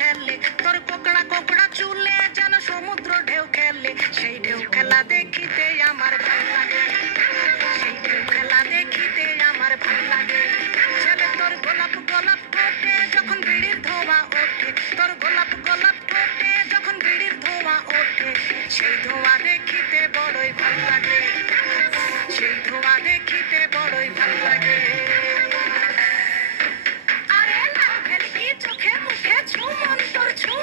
খেলে, তোর কোকড়া কোকড়া চুলে যেন সমুদ্র ঢেউ খেলে। সেই ঢেউ খেলা দেখিতে আমার ভাল লাগে, সেই ঢেউ খেলা দেখিতে আমার ভাল লাগে। ছেলে তোর গোলাপ গোলাপ ঠোঁটে যখন বিড়ির ধোঁয়া ওঠে, তোর গোলাপ গোলাপ ঠোঁটে যখন বিড়ির ধোঁয়া ওঠে, সেই ধোঁয়া দেখিতে বড়ই ভাল লাগে, সেই ধোঁয়া দেখিতে বড়ই ভাল লাগে। আরে লাল ভেলকি চোখে মুখে ছু মন তোর ছু,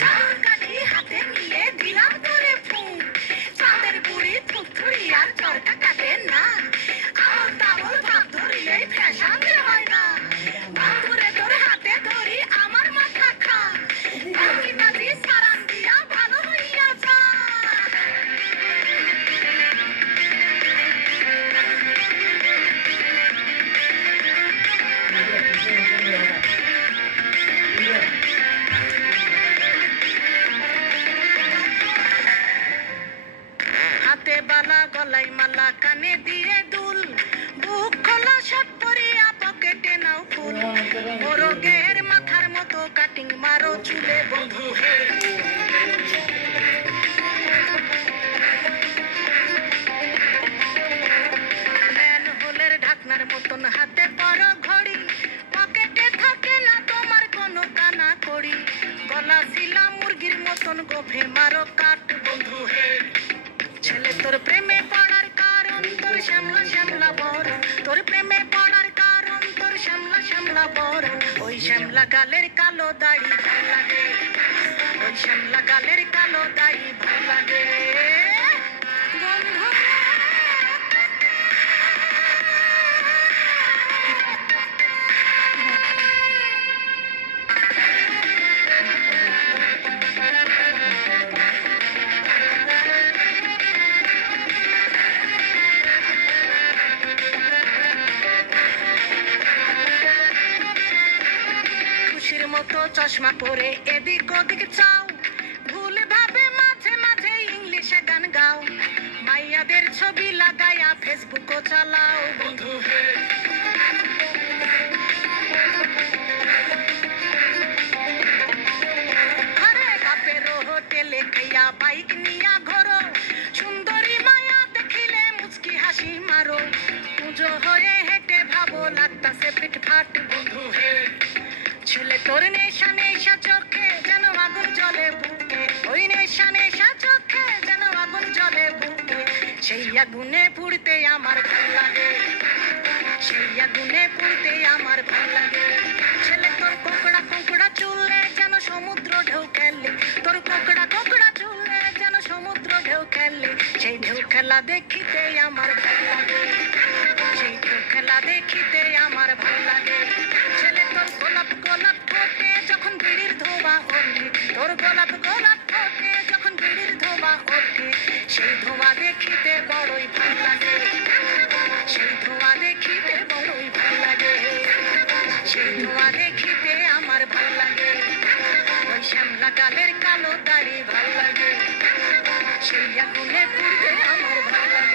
চাদর কাঠি হাতে নিয়ে দিলাম তোরে ফু। চাঁদের বুড়ি থুথুড়ি আর চরকা কাটে না, আবল তাবল ভাব ধরিলেই ফ্যাশন যে হয় না। বন্ধুরে তোর হাতে ধরি আমার মাথা খা, বাজি বাজি সারান দিয়া ভালো হইয়া যা। হাতে বালা গলায় মালা কানে দিয়ে দুল, বুক খোলা শার্ট পরিয়া পকেটে নাও ফুল। মোরগের মাথার মতো কাটিং মারো চুলে বন্ধু হে। ম্যানহোলের ঢাকনার মতন হাতে পরো ঘড়ি, পকেটে থাকে না তোমার কোনো কানা কড়ি। গলা শিলা মুরগির মতন গোফে মারো কাট বন্ধু হে। ছেলে তোর প্রেমে পড়ার কারণ তোর শ্যামলা শ্যামলা বড়, তোর প্রেমে পড়ার কারণ তোর শ্যামলা শ্যামলা বড়। ওই শ্যামলা গালের কালো দাড়ি ভাল লাগে, ওই শ্যামলা গালের কালো দাড়ি ভাল লাগে বন্ধু। মতো চশমা পরে এদিক ওদিক চাও, ভুল ভাবে মাঝে মাঝে ইংলিশে গান গাও। মাইয়াদের ছবি লাগায়া ফেসবুকও চালাও বন্ধু হে। ঘরে বাপের হোটেলে খাইয়া বাইক নিয়া ঘোরো, সুন্দরী মায়া দেখিলে মুচকি হাসি মারো। পুজো হয়ে হেঁটে ভাবো লাগতাছে ফিটফাট বন্ধু হে। ছেলে তোর নেশা নেশা চোখে যেন আগুন জ্বলে বুকে, ওই নেশা নেশা চোখে যেন আগুন জ্বলে বুকে। সেই আগুনে পুড়তে আমার ভাল লাগে, সেই আগুনে পুড়তে আমার ভাল লাগে। ছেলে তোর কোকড়া কোকড়া চুলে যেন সমুদ্র ঢেউ খেলে, তোর কোকড়া কোকড়া চুলে যেন সমুদ্র ঢেউ খেলে। সেই ঢেউ খেলা দেখিতে আমার ভাল লাগে, সেই ঢেউ খেলা দেখিতে আমার ভাল লাগে। ছেলে তোর গোলাপ গোলাপ ঠোঁটে যখন বিড়ির ধোঁয়া ওঠে, তোর গোলাপ গোলাপ ঠোঁটে যখন বিড়ির ধোঁয়া ওঠে, সেই ধোঁয়া দেখিতে বড়ই ভাল লাগে, সেই ধোঁয়া দেখিতে বড়ই ভাল লাগে, সেই ধোঁয়া দেখিতে আমার ভাল লাগে। ওই শ্যামলা গালের কালো দাড়ি ভাল লাগে, সেই আগুনে পুড়তে আমার ভাল লাগে।